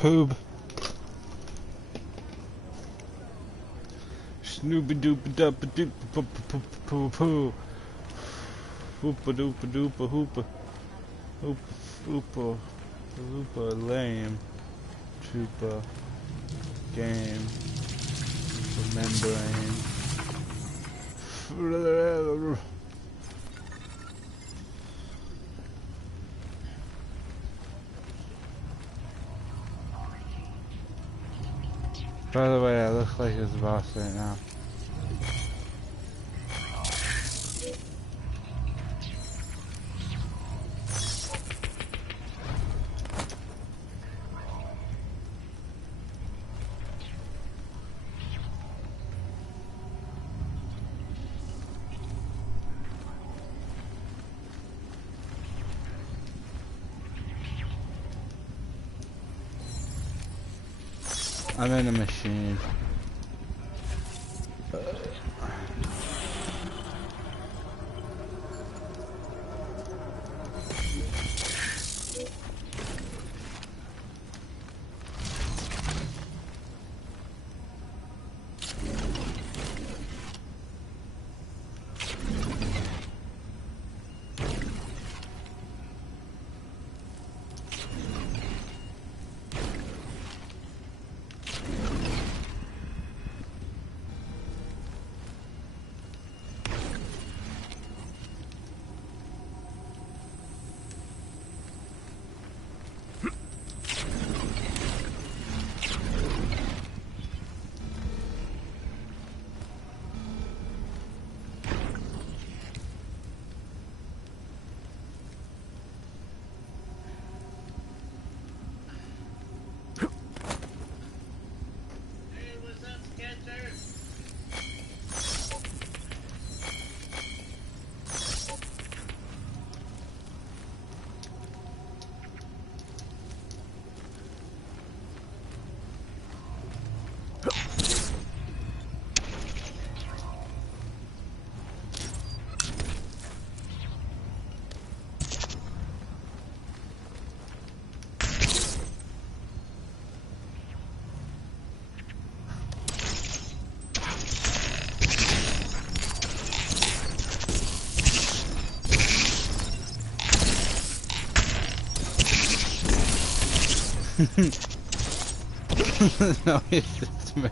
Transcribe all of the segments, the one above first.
Poob. Snoopy doopa doopa doopa poopa poopa poo poo. Hoopa doopa doopa hoopa. Hoopa hoopa. Hoopa lame. Troopa. Game. Remembering. By the way, I look like his boss right now. I'm in a machine. No, it's just me.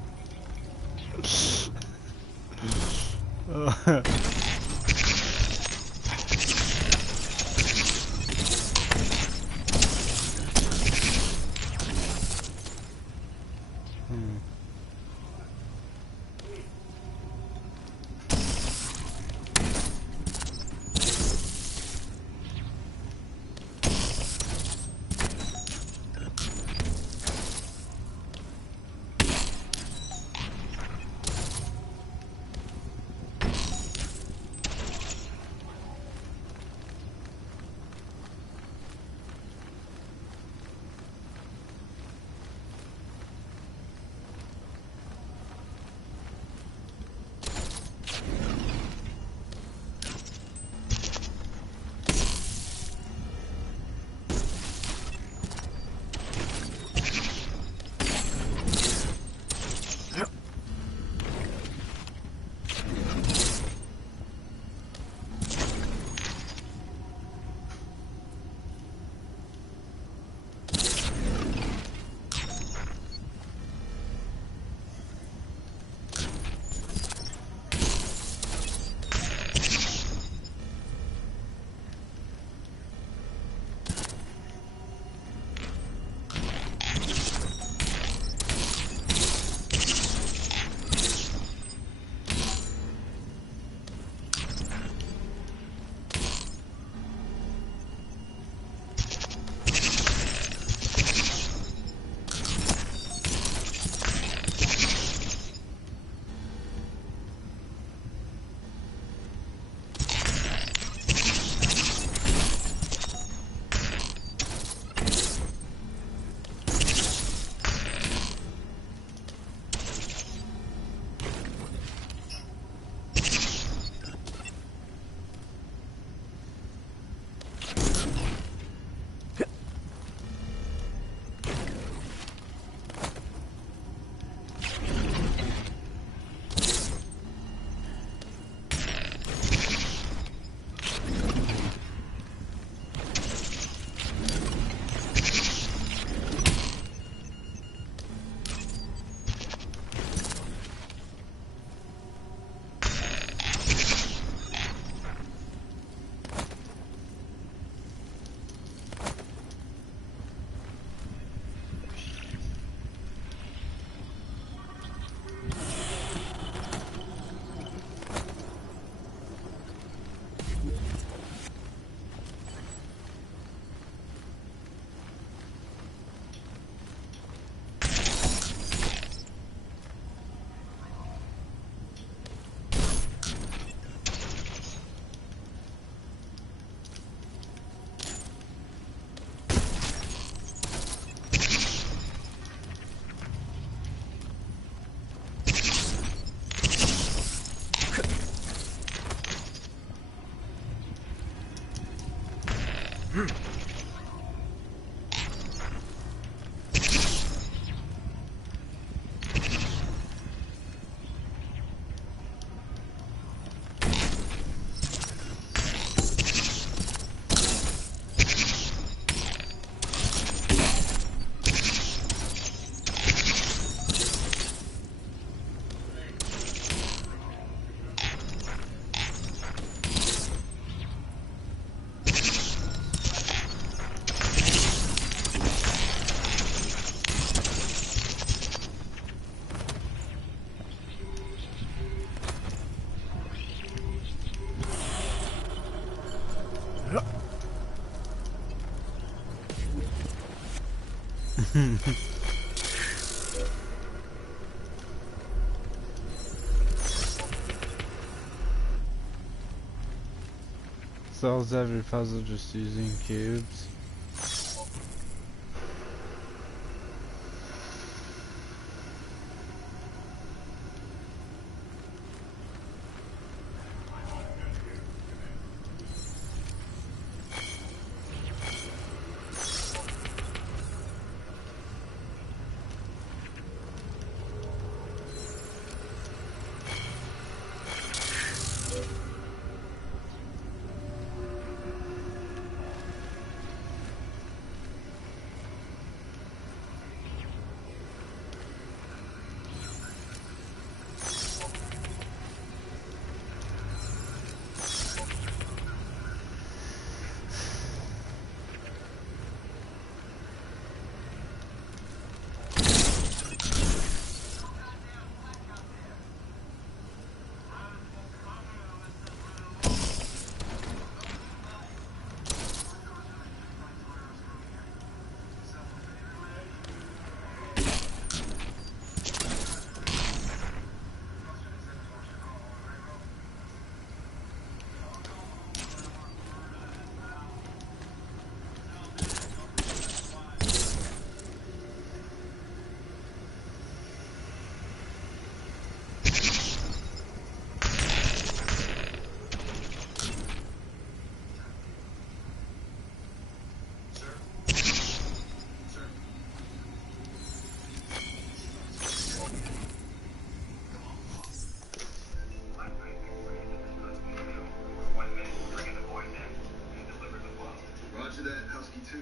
Solves every puzzle just using cubes.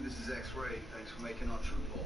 This is X-Ray. Thanks for making our troop call.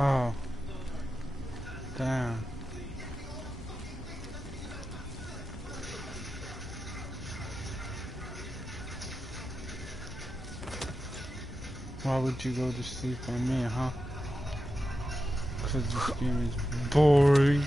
Oh. Damn. Why would you go to sleep on me, huh? Cause this game is boring.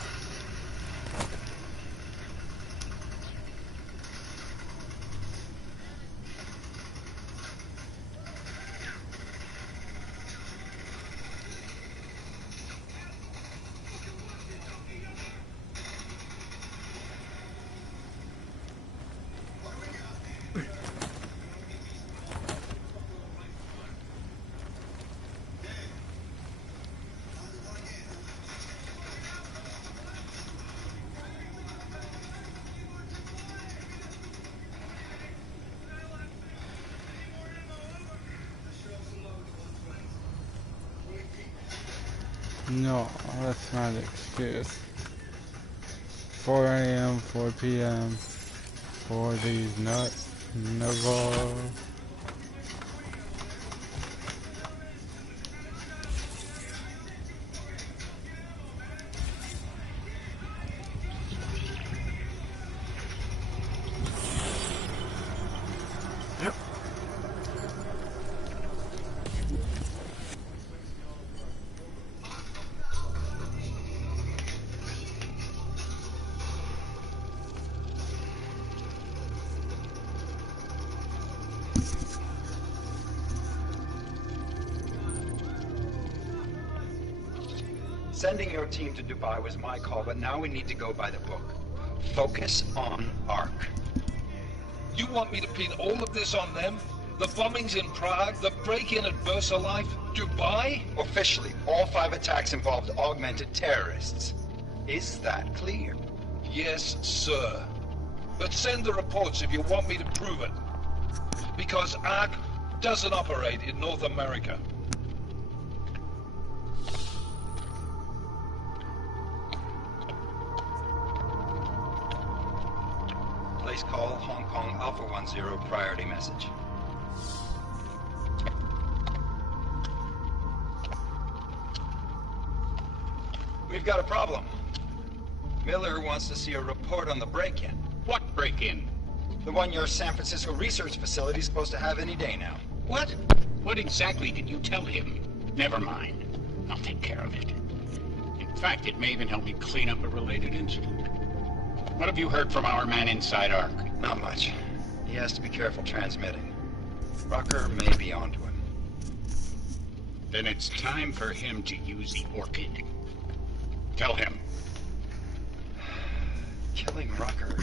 No, that's not an excuse. 4 a.m., 4 p.m. for these nuts. Never. Sending your team to Dubai was my call, but now we need to go by the book. Focus on ARC. You want me to pin all of this on them? The bombings in Prague, the break-in at VersaLife, Dubai? Officially, all 5 attacks involved augmented terrorists. Is that clear? Yes, sir. But send the reports if you want me to prove it. Because ARC doesn't operate in North America. Place call Hong Kong Alpha 10 priority message. We've got a problem. Miller wants to see a report on the break-in. What break-in? The one your San Francisco research facility is supposed to have any day now. What? What exactly did you tell him? Never mind. I'll take care of it. In fact, it may even help me clean up a related incident. What have you heard from our man inside ARC? Not much. He has to be careful transmitting. Rucker may be onto him. Then it's time for him to use the Orchid. Tell him. Killing Rucker.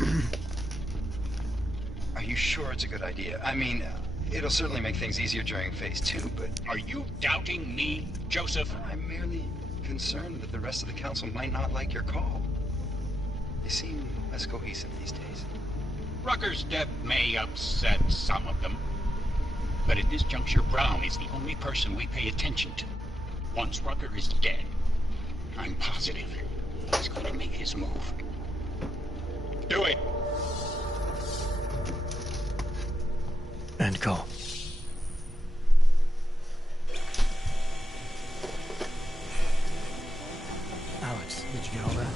Are you sure it's a good idea? I mean, it'll certainly make things easier during Phase 2, but... Are you doubting me, Joseph? I'm merely concerned that the rest of the Council might not like your call. They seem less cohesive these days. Rucker's death may upset some of them. But at this juncture, Brown is the only person we pay attention to. Once Rucker is dead, I'm positive he's going to make his move. Do it! End call. Alex, did you get all that?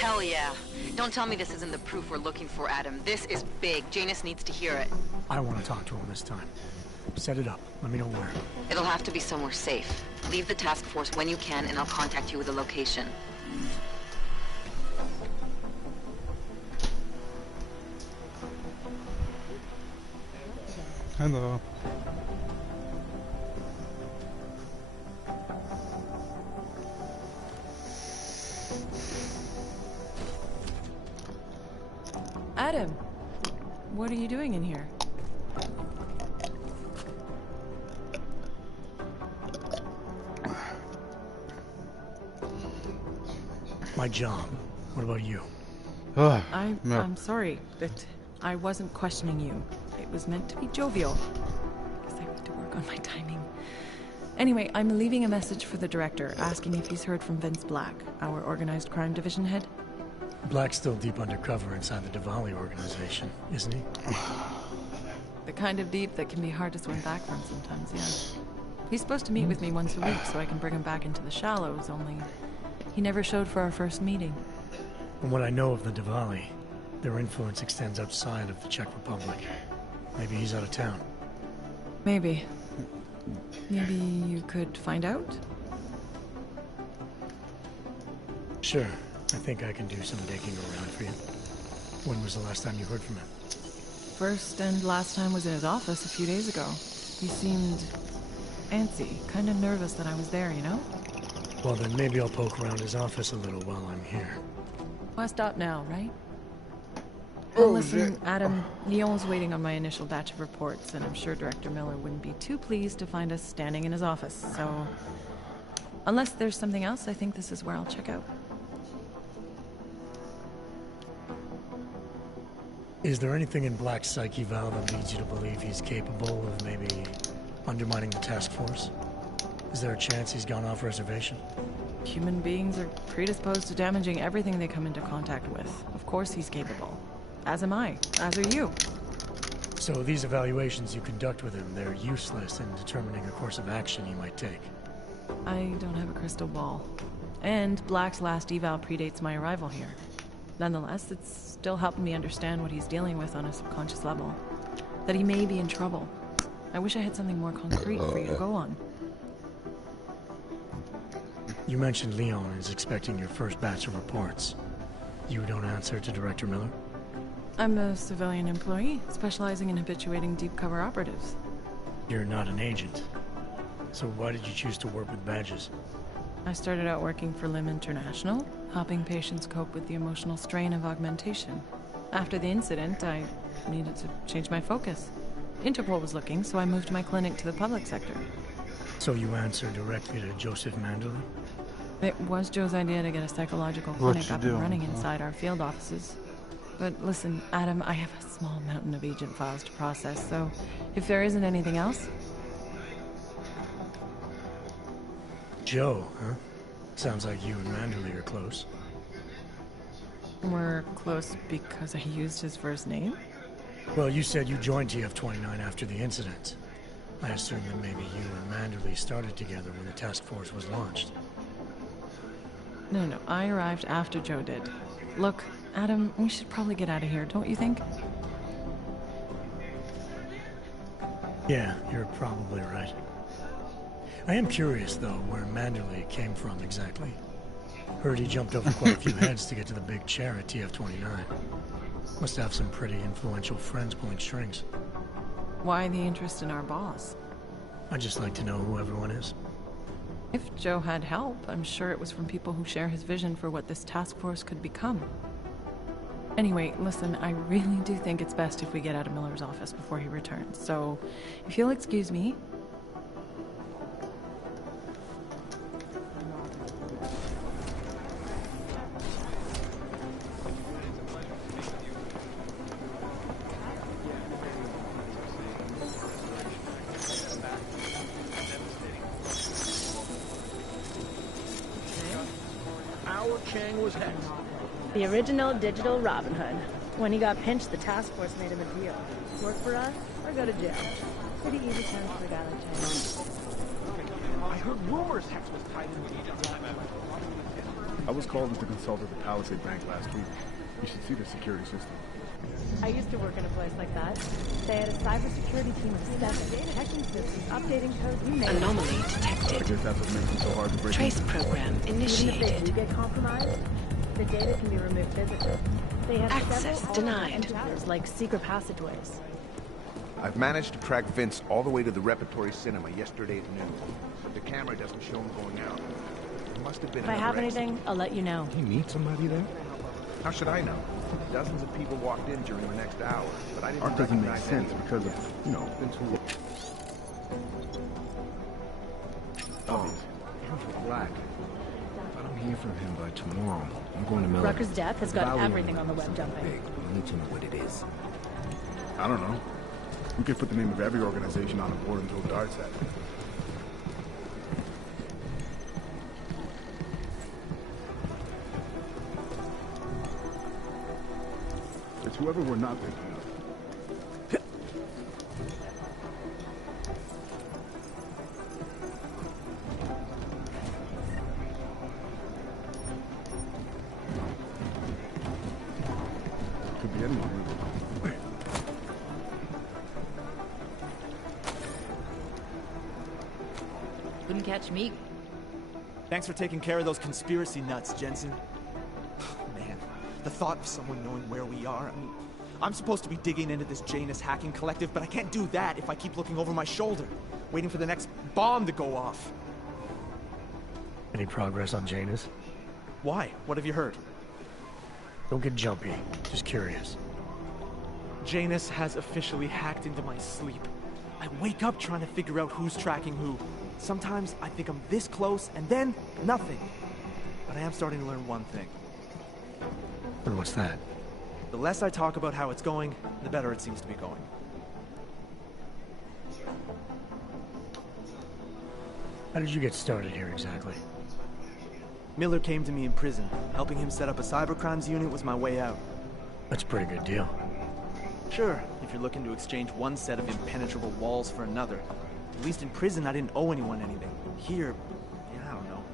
Hell yeah. Don't tell me this isn't the proof we're looking for, Adam. This is big. Janus needs to hear it. I want to talk to him this time. Set it up. Let me know where. It'll have to be somewhere safe. Leave the task force when you can, and I'll contact you with a location. Hello. Adam, what are you doing in here? My job. What about you? Ugh, I'm sorry, but I wasn't questioning you. It was meant to be jovial. Guess I need to work on my timing. Anyway, I'm leaving a message for the director, asking if he's heard from Vince Black, our organized crime division head. Black's still deep undercover inside the Diwali organization, isn't he? The kind of deep that can be hard to swim back from sometimes, yeah. He's supposed to meet with me once a week so I can bring him back into the shallows, only he never showed for our first meeting. From what I know of the Diwali, their influence extends outside of the Czech Republic. Maybe he's out of town. Maybe. Maybe you could find out? Sure. I think I can do some digging around for you. When was the last time you heard from him? First and last time was in his office a few days ago. He seemed antsy, kind of nervous that I was there, you know? Well, then maybe I'll poke around his office a little while I'm here. Why stop now, right? Oh, Well, listen, shit. Adam, Lyon's waiting on my initial batch of reports, and I'm sure Director Miller wouldn't be too pleased to find us standing in his office, so... Unless there's something else, I think this is where I'll check out. Is there anything in Black's psyche, Val, that leads you to believe he's capable of maybe undermining the task force? Is there a chance he's gone off reservation? Human beings are predisposed to damaging everything they come into contact with. Of course he's capable. As am I. As are you. So these evaluations you conduct with him, they're useless in determining a course of action he might take. I don't have a crystal ball. And Black's last eval predates my arrival here. Nonetheless, it's still helping me understand what he's dealing with on a subconscious level. That he may be in trouble. I wish I had something more concrete for you to go on. You mentioned Leon is expecting your first batch of reports. You don't answer to Director Miller? I'm a civilian employee, specializing in habituating deep cover operatives. You're not an agent. So why did you choose to work with badges? I started out working for Lim International, helping patients cope with the emotional strain of augmentation. After the incident, I needed to change my focus. Interpol was looking, so I moved my clinic to the public sector. So you answer directly to Joseph Mandely? It was Joe's idea to get a psychological clinic up and running inside our field offices. But listen, Adam, I have a small mountain of agent files to process, so if there isn't anything else... Joe, huh? Sounds like you and Mandely are close. We're close because I used his first name? Well, you said you joined TF-29 after the incident. I assume that maybe you and Mandely started together when the task force was launched. No, I arrived after Joe did. Look, Adam, we should probably get out of here, don't you think? Yeah, you're probably right. I am curious, though, where Mandely came from exactly. Heard he jumped over quite a few heads to get to the big chair at TF-29. Must have some pretty influential friends pulling strings. Why the interest in our boss? I'd just like to know who everyone is. If Joe had help, I'm sure it was from people who share his vision for what this task force could become. Anyway, listen, I really do think it's best if we get out of Miller's office before he returns, so if you'll excuse me... The original digital Robin Hood. When he got pinched, the task force made him a deal. Work for us or go to jail. Pretty easy terms for a guy like Chang. I heard rumors Hex was tied in with I was called in to consult with the Palisade Bank last week. You should see the security system. I used to work in a place like that. They had a cybersecurity team of 7, hacking systems, updating code, you name it. Anomaly detected. I guess that's what makes them so hard to break. Trace program initiated. Even if they do get compromised, the data can be removed physically. They have Access several denied. alternate like secret passageways. I've managed to track Vince all the way to the Repertory Cinema yesterday at noon, but the camera doesn't show him going out. It must have been If I have anything, I'll let you know. You need somebody there? How should I know? Dozens of people walked in during the next hour, but I didn't Art doesn't make recognize sense anyone. because of, Vince who... Obvious. Black. If I don't hear from him by tomorrow, I'm going to Miller. Rucker's death has got everything on the web jumping. I need to know what it is. I don't know. We could put the name of every organization on a board and throw darts at it. whoever we're not thinking of. Could be anyone, really. Couldn't catch me. Thanks for taking care of those conspiracy nuts, Jensen. Man, the thought of someone knowing where we are, I mean, I'm supposed to be digging into this Janus hacking collective, but I can't do that if I keep looking over my shoulder, waiting for the next bomb to go off. Any progress on Janus? Why? What have you heard? Don't get jumpy. Just curious. Janus has officially hacked into my sleep. I wake up trying to figure out who's tracking who. Sometimes I think I'm this close, and then nothing. But I am starting to learn one thing. And what's that? The less I talk about how it's going, the better it seems to be going. How did you get started here exactly? Miller came to me in prison. Helping him set up a cybercrimes unit was my way out. That's a pretty good deal. Sure, if you're looking to exchange one set of impenetrable walls for another. At least in prison, I didn't owe anyone anything. Here, yeah, I don't know.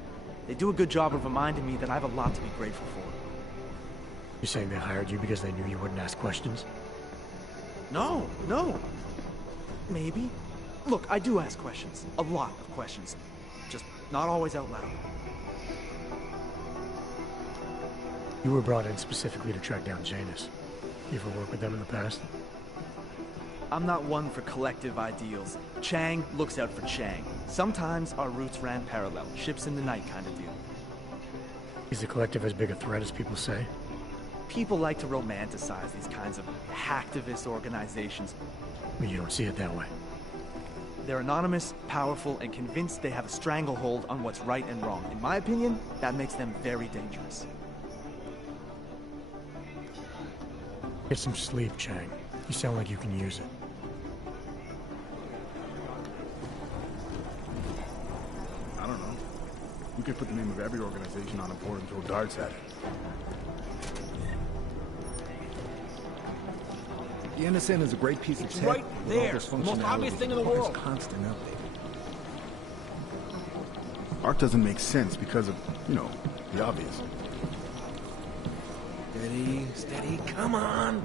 They do a good job of reminding me that I have a lot to be grateful for. You're saying they hired you because they knew you wouldn't ask questions? No. Maybe. Look, I do ask questions. A lot of questions. Just not always out loud. You were brought in specifically to track down Janus. You ever worked with them in the past? I'm not one for collective ideals. Chang looks out for Chang. Sometimes our routes ran parallel, ships in the night kind of deal. Is the collective as big a threat as people say? People like to romanticize these kinds of hacktivist organizations. But you don't see it that way. They're anonymous, powerful, and convinced they have a stranglehold on what's right and wrong. In my opinion, that makes them very dangerous. Get some sleep, Chang. You sound like you can use it. I don't know. We could put the name of every organization on a board and throw darts at it. The NSN is a great piece of tech. Right with all there. this The most obvious functionality. thing in the It requires world. constant update. Art doesn't make sense because of, the obvious. Steady, come on.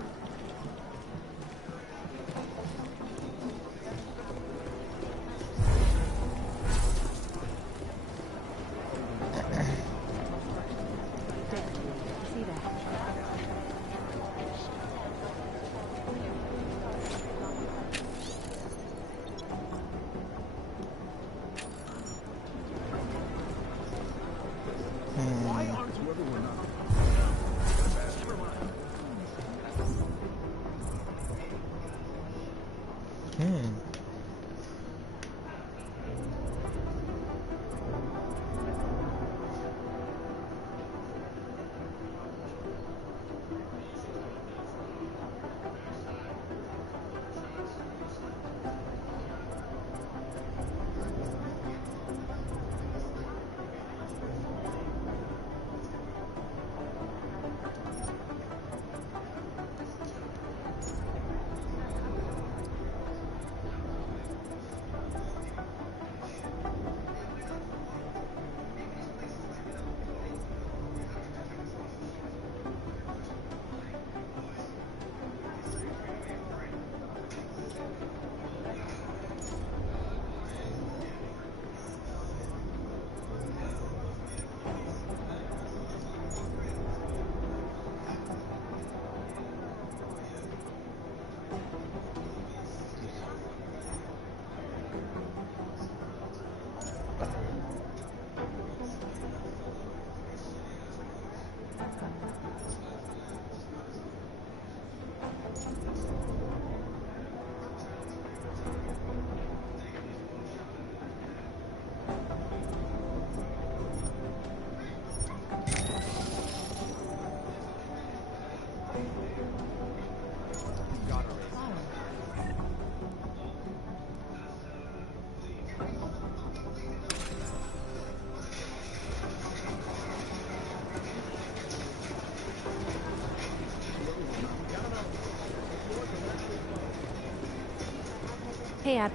Hey, Ad.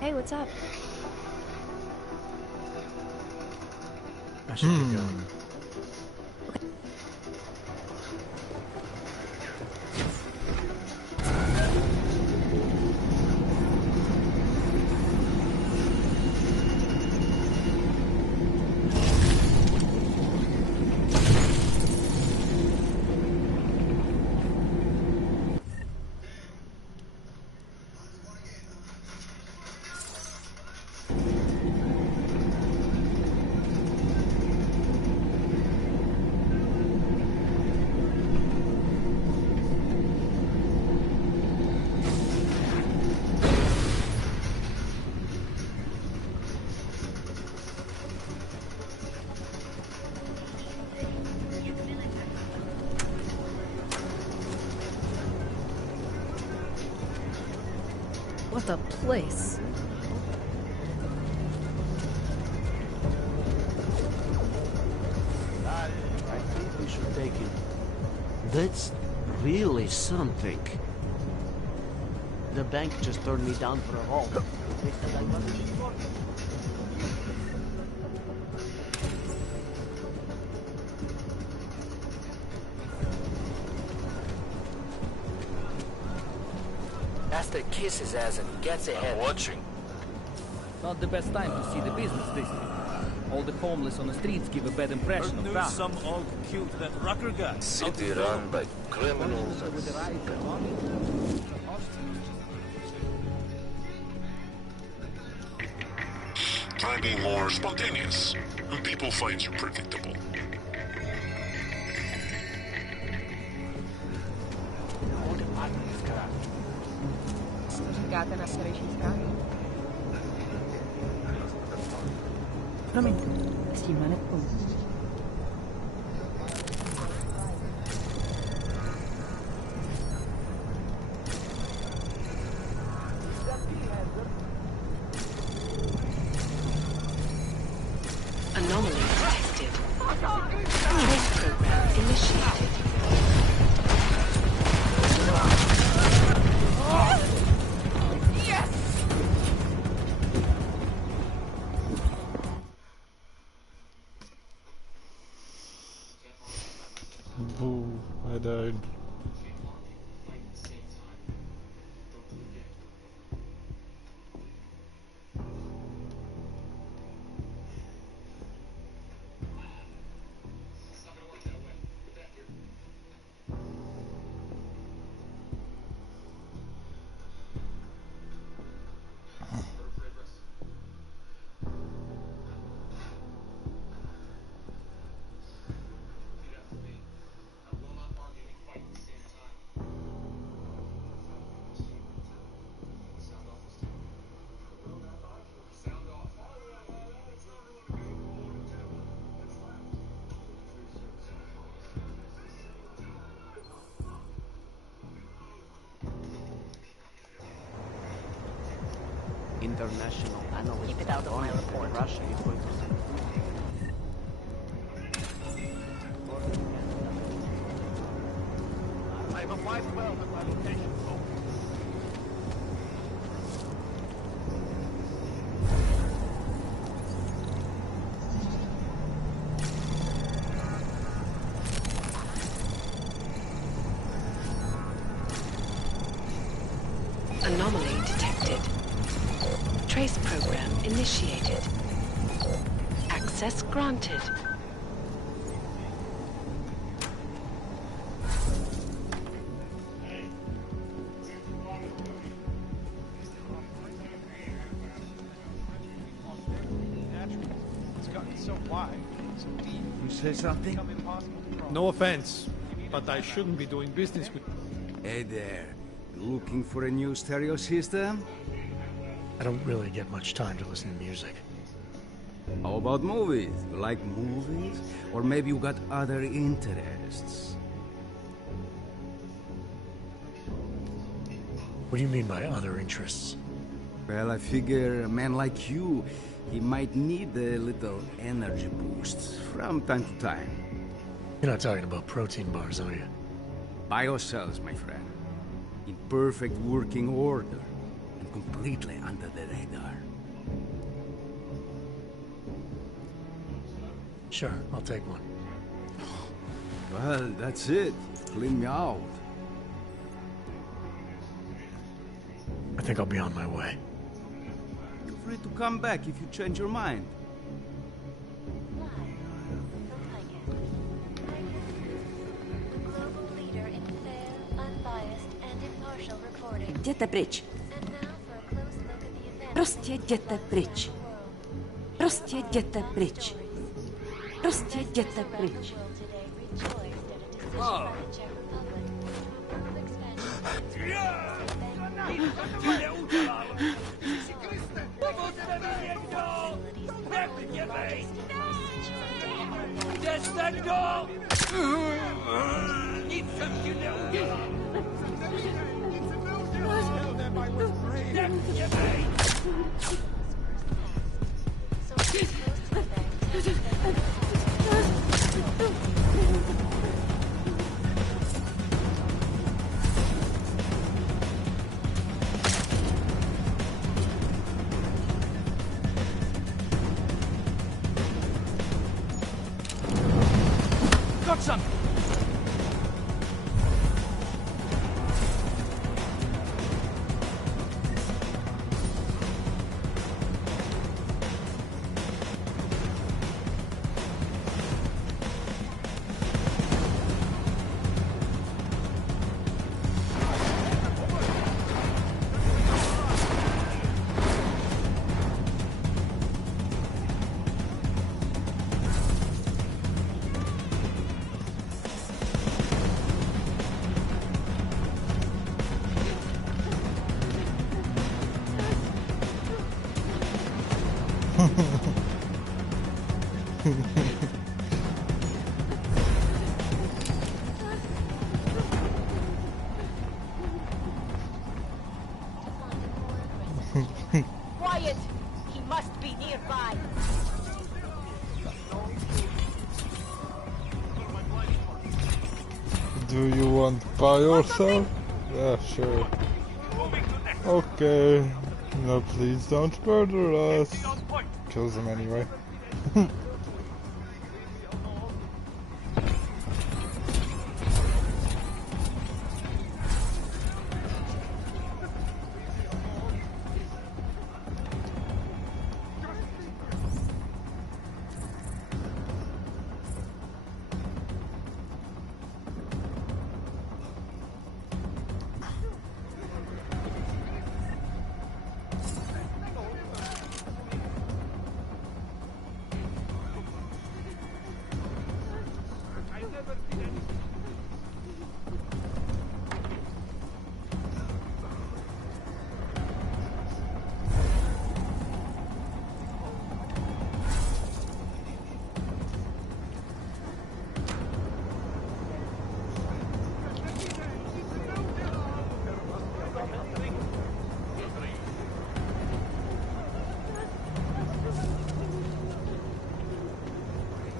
Hey, what's up? I should be going. What a place. I think we should take it. That's really something. The bank just turned me down for a haul. Master kisses ass and gets ahead. I'm watching. Not the best time to see the business district. All the homeless on the streets give a bad impression of town. Some old cute that Rucker guy. City run by criminals. Try being more spontaneous, and people find you predictable. Anomaly detected. Trace program initiated. Boo, I died. International analyst. Keep it out of my report. Russia is going to send. I have a 512 at my location. Anomaly detected. Trace program initiated. Access granted. It's gotten so wide, so deep. You say something? Become impossible to cross. No offense, but I shouldn't be doing business with... Hey there. Looking for a new stereo system? I don't really get much time to listen to music. How about movies? You like movies? Or maybe you got other interests? What do you mean by other interests? Well, I figure a man like you, he might need a little energy boost from time to time. You're not talking about protein bars, are you? Biocells, my friend. In perfect working order. And completely under the radar. Sure, I'll take one. Well, that's it. Clean me out. I think I'll be on my way. Feel free to come back if you change your mind. Где-то прочь. Просто где-то прочь. Просто где-то прочь. Просто где-то прочь. Got some! Quiet! He must be nearby. Do you want by yourself? Yeah, sure. Okay. No, please don't murder us. Kills him anyway.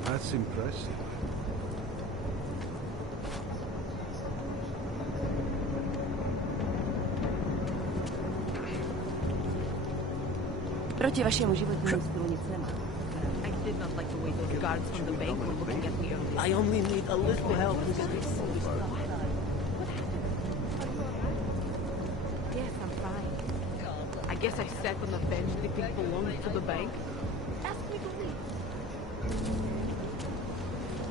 That's impressive. Proti vašemu životnímu stylu nic nemá. I did not like the way those guards from the bank were looking at me earlier. I only need a little help. Yes, I'm fine. I guess I sat on the bench thinking belonged to the bank. Ask me to leave.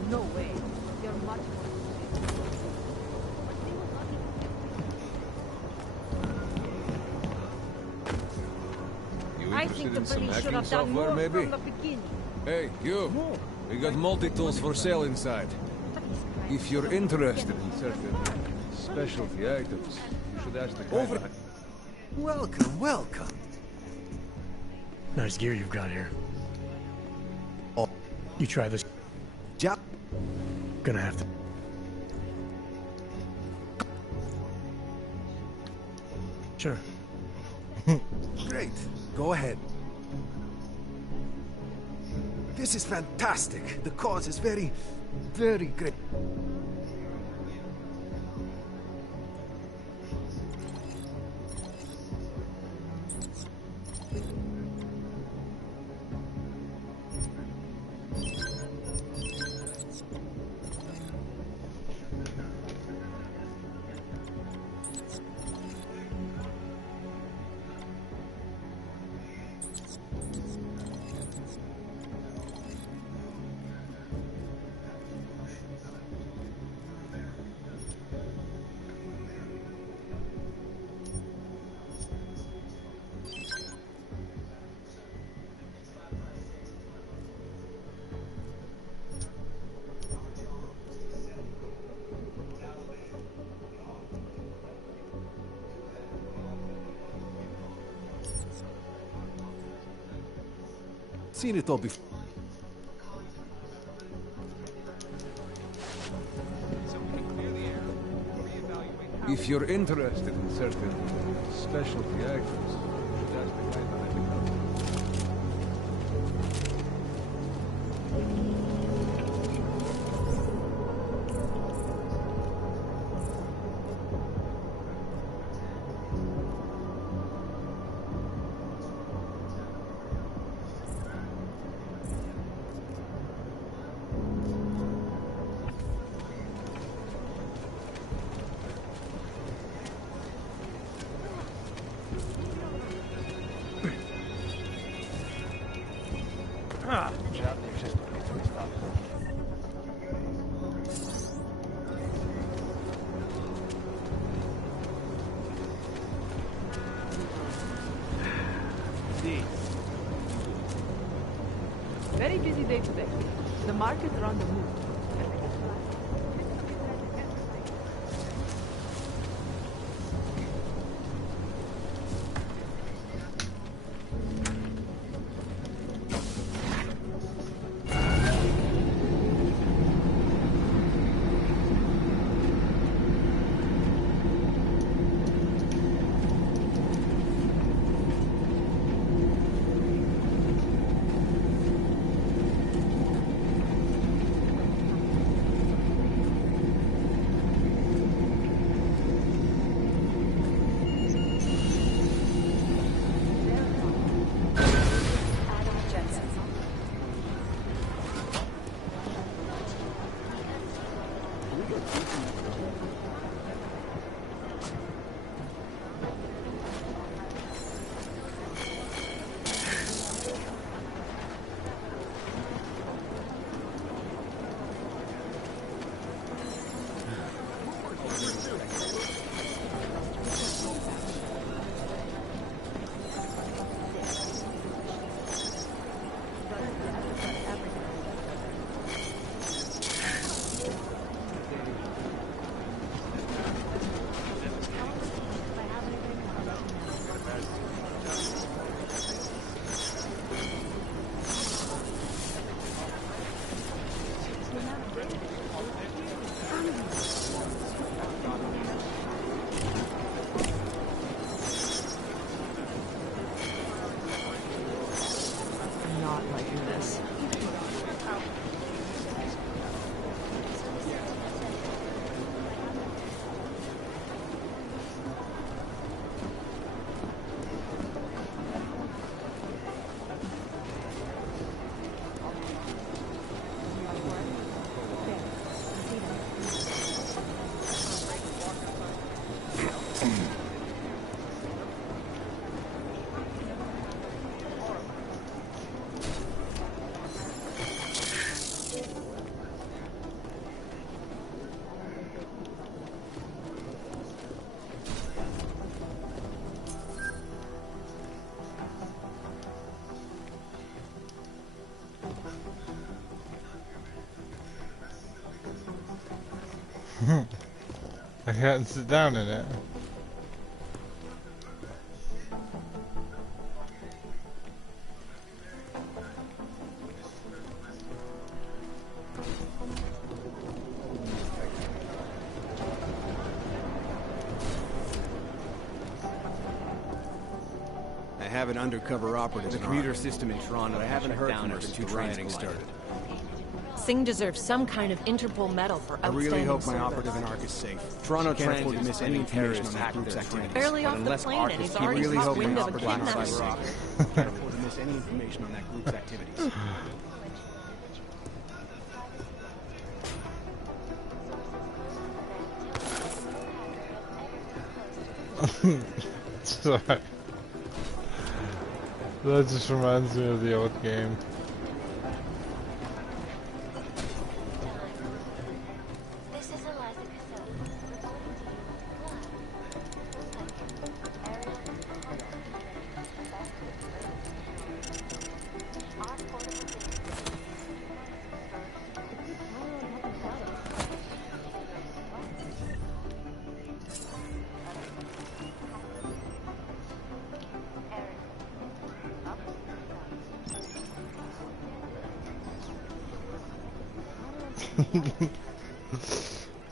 No way. They're much more. I think the police should have done more from the beginning. Hey, you! We got multi-tools for sale inside. If you're interested in certain specialty items, you should ask the guy. Welcome, welcome. Nice gear you've got here. Oh, you try this. Job. Gonna have to. Sure. Great. Go ahead. This is fantastic. The cause is very, very great. Seen it all before. If you're interested in certain specialty items, that's the kind that I pick up. Very busy day today. The markets are on the move. I can't sit down in it. I have an undercover operative in the commuter system in Toronto, but I haven't heard from her since the rioting started. Singh deserves some kind of Interpol medal for I outstanding really hope my service. operative in ARC is safe. Toronto can't afford to miss any information on that group's activities. Barely But off the unless plane ARC and is he's keep already really caught hope wind my of a operative in kidnapping. cyber ARC can't afford to miss any information on that group's activities. Sorry. That just reminds me of the old game.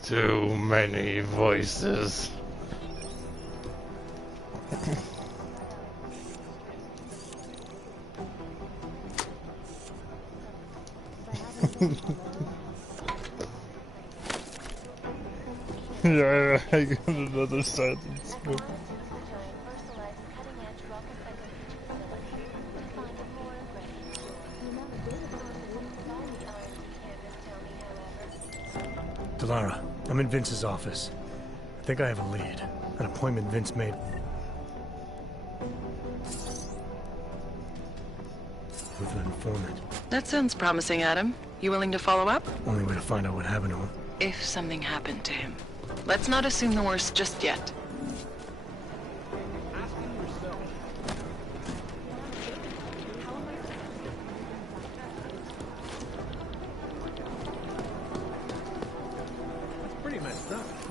Too many voices. Yeah, I got another sentence. Delara, I'm in Vince's office. I think I have a lead. An appointment Vince made with an informant. That sounds promising, Adam. You willing to follow up? Only way to find out what happened to him. If something happened to him. Let's not assume the worst just yet.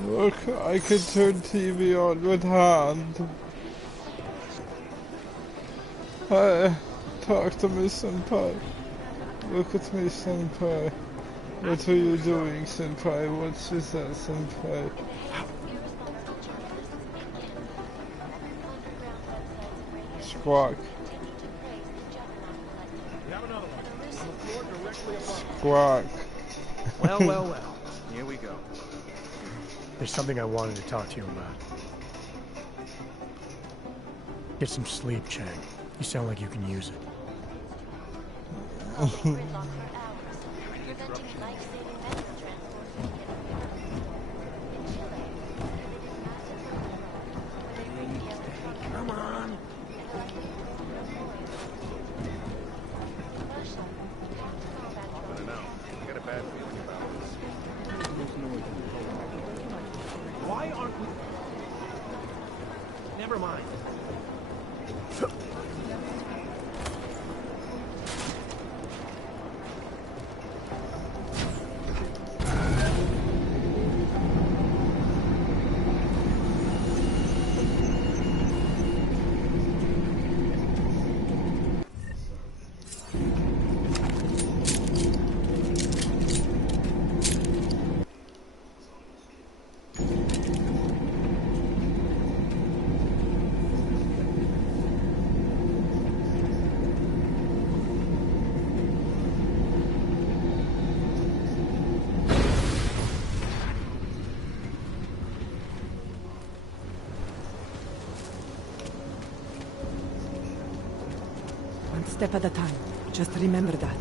Look, I can turn TV on with hand. Hi, talk to me, senpai. Look at me, senpai. What are you doing, senpai? What is that, senpai? Squawk. Squawk. Well, well, well. Here we go. There's something I wanted to talk to you about. Get some sleep, Chang. You sound like you can use it. Come on. Why aren't we... Never mind. Step at a time. Just remember that.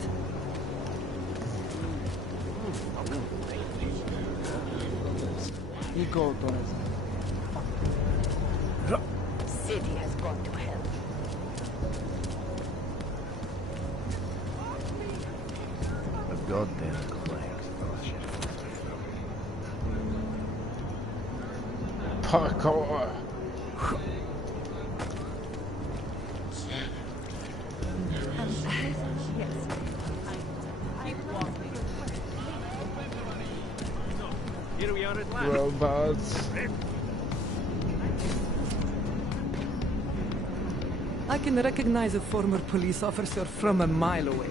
Ego, City has gone to hell. A goddamn clank. Parkour. Robots. I can recognize a former police officer from a mile away.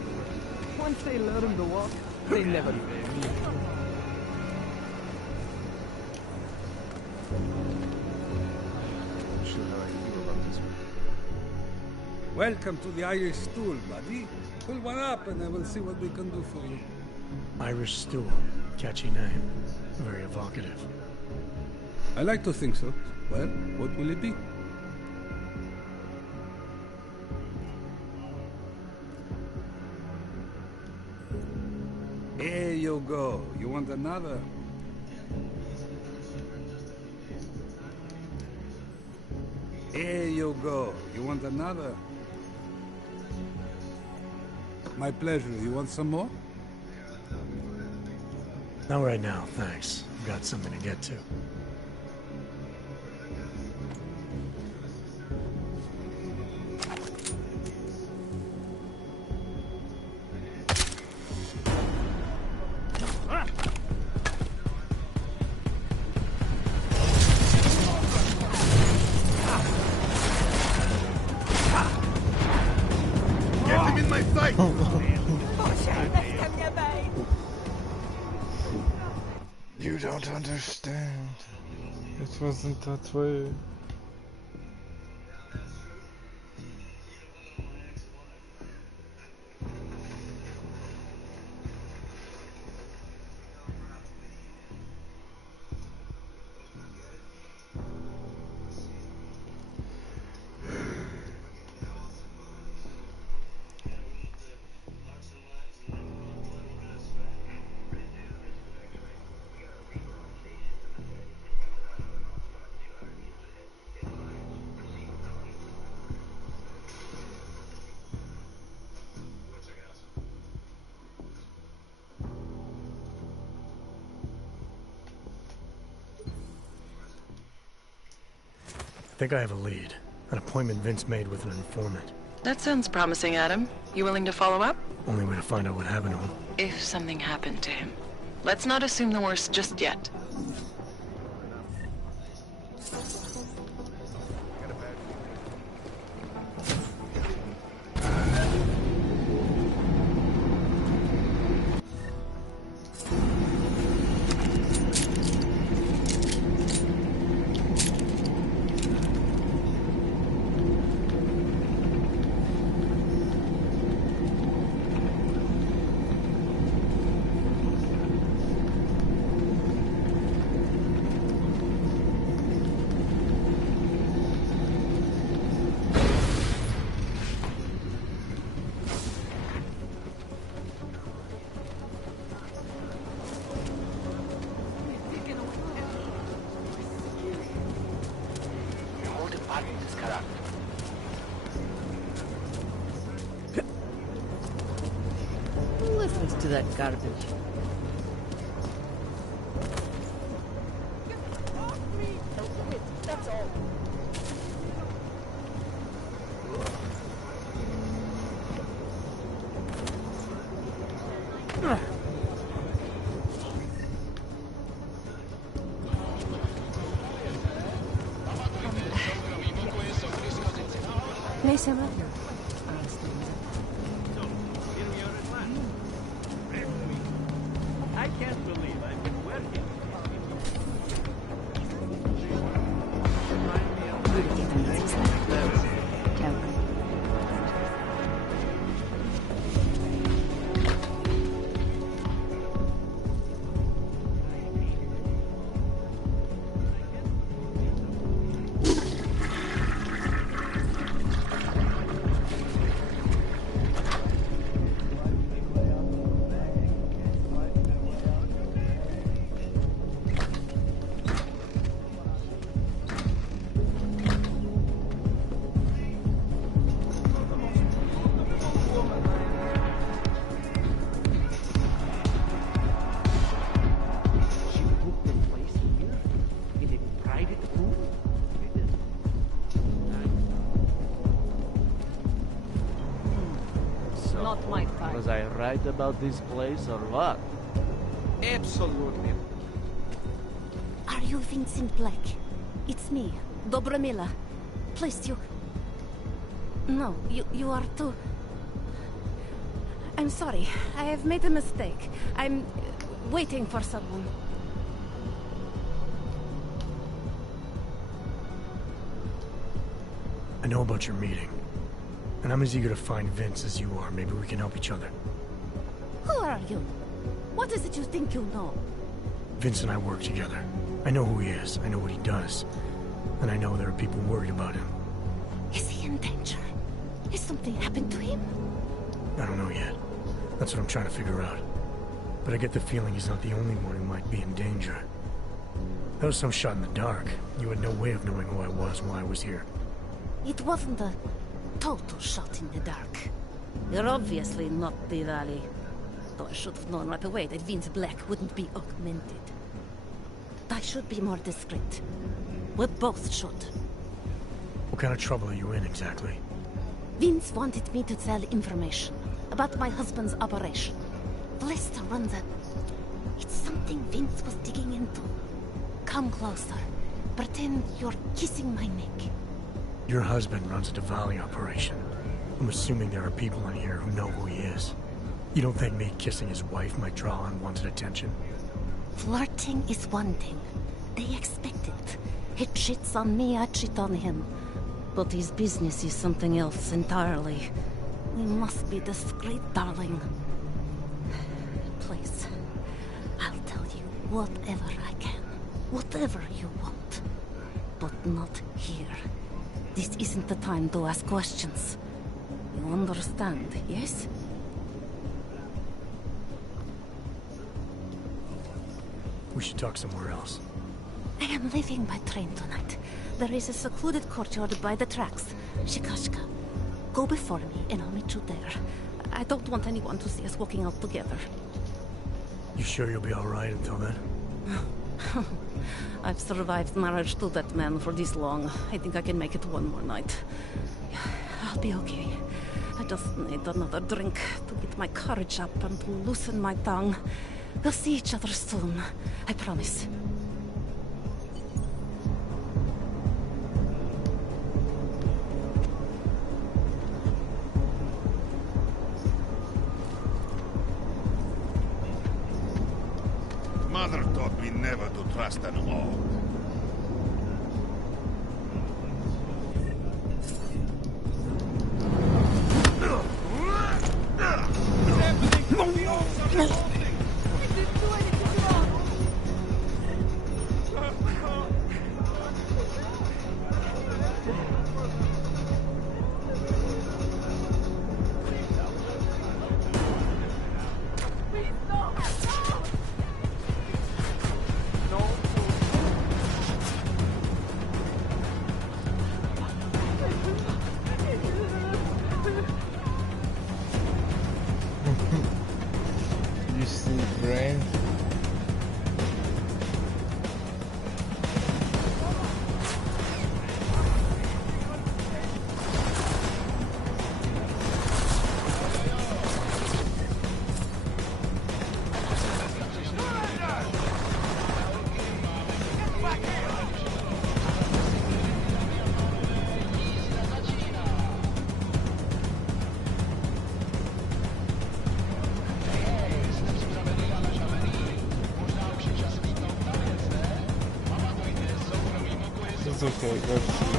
Once they learn to walk, they never fail. Welcome to the Irish Stool, buddy. Pull one up and I will see what we can do for you. Irish Stool. Catchy name. Very evocative. I like to think so. Well, what will it be? Here you go. You want another? Here you go. You want another? My pleasure. You want some more? Not right now, thanks. I've got something to get to. You don't understand. It wasn't that way. I think I have a lead. An appointment Vince made with an informant. That sounds promising, Adam. You willing to follow up? Only way to find out what happened to him. If something happened to him. Let's not assume the worst just yet. Who listens to that garbage? That's all. Laisse moi. I can't believe I've been working. Not my fault. Was I right about this place or what? Absolutely. Are you Vincent Black? It's me, Dobramila. Please, you... No, you are too... I'm sorry. I have made a mistake. I'm waiting for someone. I know about your meeting. And I'm as eager to find Vince as you are. Maybe we can help each other. Who are you? What is it you think you know? Vince and I work together. I know who he is. I know what he does. And I know there are people worried about him. Is he in danger? Has something happened to him? I don't know yet. That's what I'm trying to figure out. But I get the feeling he's not the only one who might be in danger. That was some shot in the dark. You had no way of knowing who I was while I was here. It wasn't a total shot in the dark. You're obviously not the Rally. Though I should have known right away that Vince Black wouldn't be augmented. I should be more discreet. We both should. What kind of trouble are you in exactly? Vince wanted me to tell information about my husband's operation. Lester runs a... It's something Vince was digging into. Come closer. Pretend you're kissing my neck. Your husband runs a Diwali operation. I'm assuming there are people in here who know who he is. You don't think me kissing his wife might draw unwanted attention? Flirting is one thing. They expect it. He cheats on me, I cheat on him. But his business is something else entirely. We must be discreet, darling. Please, I'll tell you whatever I can. Whatever you want. But not here. This isn't the time to ask questions. You understand, yes? We should talk somewhere else. I am leaving by train tonight. There is a secluded courtyard by the tracks. Shikashka. Go before me and I'll meet you there. I don't want anyone to see us walking out together. You sure you'll be alright until then? I've survived marriage to that man for this long. I think I can make it one more night. I'll be okay. I just need another drink to get my courage up and to loosen my tongue. We'll see each other soon. I promise. Mother taught me never to trust an orc. You see, brain. It's okay, let's see.